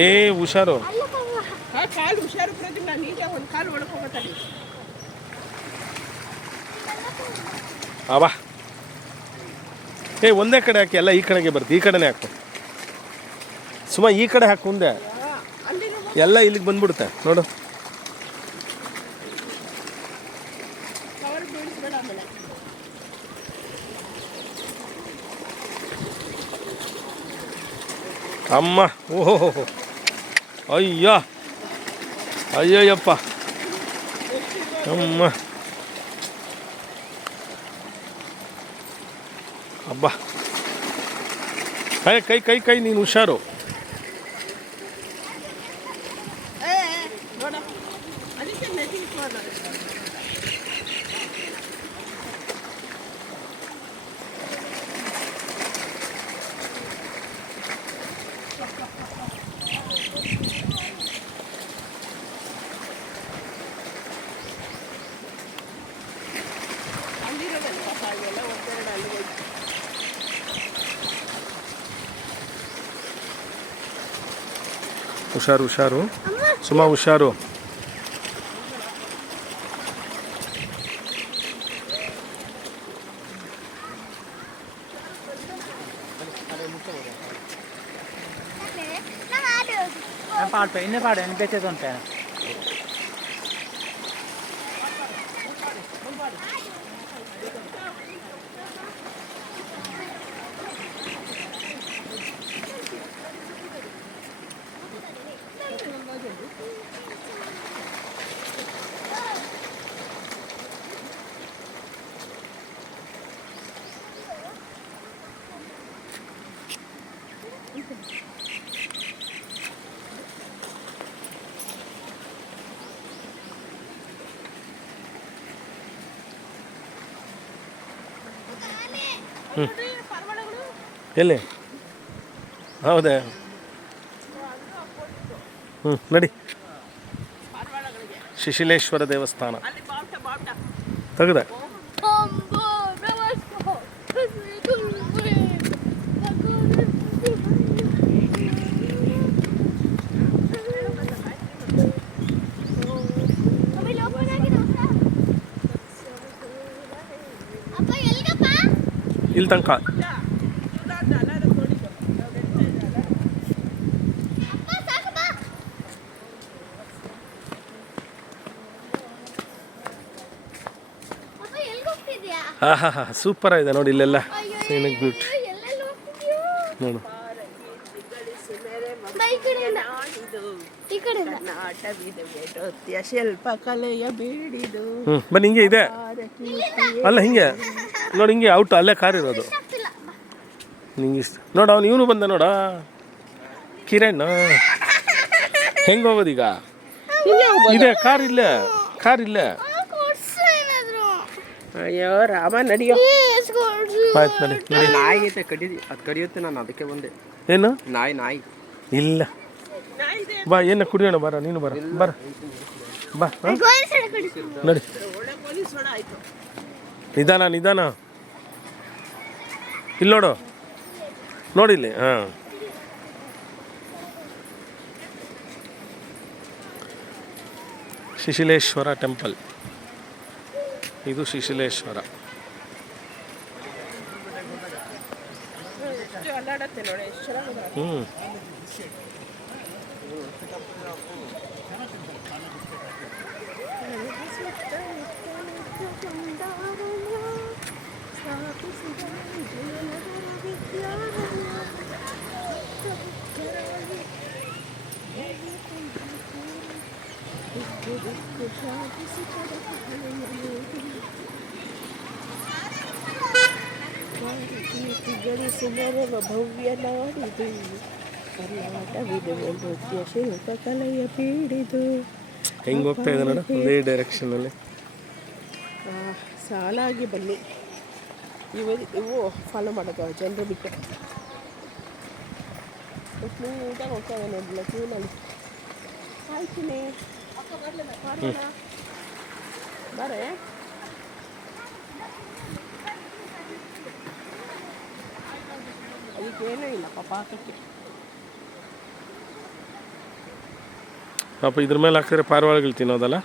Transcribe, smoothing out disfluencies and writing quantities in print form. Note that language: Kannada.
ಏ ಹುಷಾರು. ಕಾಲು ಹುಷಾರು ಪ್ರತಿಮ, ನಾನು ಈಗ ಒಂದು ಕಾಲು ಒಳಗೆ ಹೋಗ್ತಾನೆ. ಬಾ. ಏ ಒಂದೇ ಕಡೆ ಹಾಕಿ, ಎಲ್ಲ ಈ ಕಡೆಗೆ ಬರುತ್ತೆ. ಈ ಕಡೆನೇ ಹಾಕು ಸುಮ್ಮ, ಈ ಕಡೆ ಹಾಕು ಮುಂದೆ. ಎಲ್ಲ ಇಲ್ಲಿಗೆ ಬಂದ್ಬಿಡುತ್ತೆ ನೋಡು. ಅಮ್ಮ, ಓಹೋ, ಅಯ್ಯೋ ಅಯ್ಯೋಯ್ಯಪ್ಪ, ಅಮ್ಮ ಅಬ್ಬಾ. ಕೈ ಕೈ ಕೈ ನೀನು ಹುಷಾರು. ಹುಷಾರು ಹುಷಾರು ಸುಮ್ಮ, ಹುಷಾರು. పాడు ఇన్నే పాడు ఎన్ని పెట్టేది ఉంటాయి. ಎಲ್ಲಿ? ಹೌದಾ? ನಡಿ. ಶಿಶಿಲೇಶ್ವರ ದೇವಸ್ಥಾನ ತೆಗೆದ. ಇಲ್ಲಿ ತನಕ ಹಾ ಸೂಪರ್ ಆಗಿದೆ ನೋಡಿ. ಇಲ್ಲೆಲ್ಲ ಸೀನಿಕ್ ಬ್ಯೂಟಿ ನೋಡು. ಶಿಲ್ಪಕಲೆಯ ಬೀಡಿದು. ಬನ್ನಿ, ಹಿಂಗೆ ಇದೆ ಅಲ್ಲ, ಹಿಂಗೆ ನೋಡಿ, ಹಿಂಗೆ ಔಟ್ ಅಲ್ಲೇ ಕಾರ್ ಇರೋದು ನಿಂಗೆ ಇಷ್ಟ ನೋಡ. ಅವನು ಇವನು ಬಂದ ನೋಡ, ಕಿರಣ್. ಹೆಂಗೆ ಹೋಗೋದೀಗ? ಇದೆ ಕಾರ್, ಇಲ್ಲೇ ಕಾರ್ ಇಲ್ಲೇ. ಅಯ್ಯೋ ರಾಮ, ನಡಿಯೋ. ಆಯ್ತು ನಡಿ ನಡಿ. ನಾಯಿ ಐತೆ, ಕಡಿದಿ, ಅದು ಕಡಿಯುತ್ತೆ. ನಾನು ಅದಕ್ಕೆ ಬಂದೆ. ಏನು ನಾಯಿ ಇಲ್ಲ. ಬಾ, ಏನು ಕುಡಿಯೋಣ, ಬರ ನೀನು, ಬರ ಬರ ಬಾ. ನಡಿ, ನಿಧಾನ ನಿಧಾನ. ಇಲ್ಲಿ ನೋಡು, ನೋಡಿಲ್ಲಿ. ಹಾಂ, ಶಿಶಿಲೇಶ್ವರ ಟೆಂಪಲ್. ಇದು ಶಿಶಿಲೇಶ್ವರ. ಭವ್ಯ ನಾಡಿದು ಕರ್ನಾಟವಿದು, ನೃತ್ಯ ಶಿಲ್ಪಕಲೆಯ ಬೀಡಿದು. ಹೆಂಗೆ ಹೋಗ್ತಾ ಇದೆ ನೋಡು, ಅದೇ ಡೈರೆಕ್ಷನಲ್ಲಿ. ಸಾಲಾಗಿ ಬನ್ನಿ. ಇವು ಫಾಲೋ ಮಾಡೋದು ಜನರು ಬಿಟ್ಟು. ನೀಟಾಗಿ ಹೋಗ್ತಾವೆ ನೋಡಿಲ್ಲ ಕ್ಯೂನಲ್ಲಿ. ಆಯ್ತೀನಿ ಬಾರೆ. ಅದಕ್ಕೇನೂ ಇಲ್ಲ ಪಾಪ ಹಾಕಕ್ಕೆ. ಪಾಪ ಇದ್ರ ಮೇಲೆ ಹಾಕಿದ್ರೆ ಪಾರಿವಾಳಗಳು ತಿನ್ನೋದಲ್ಲ.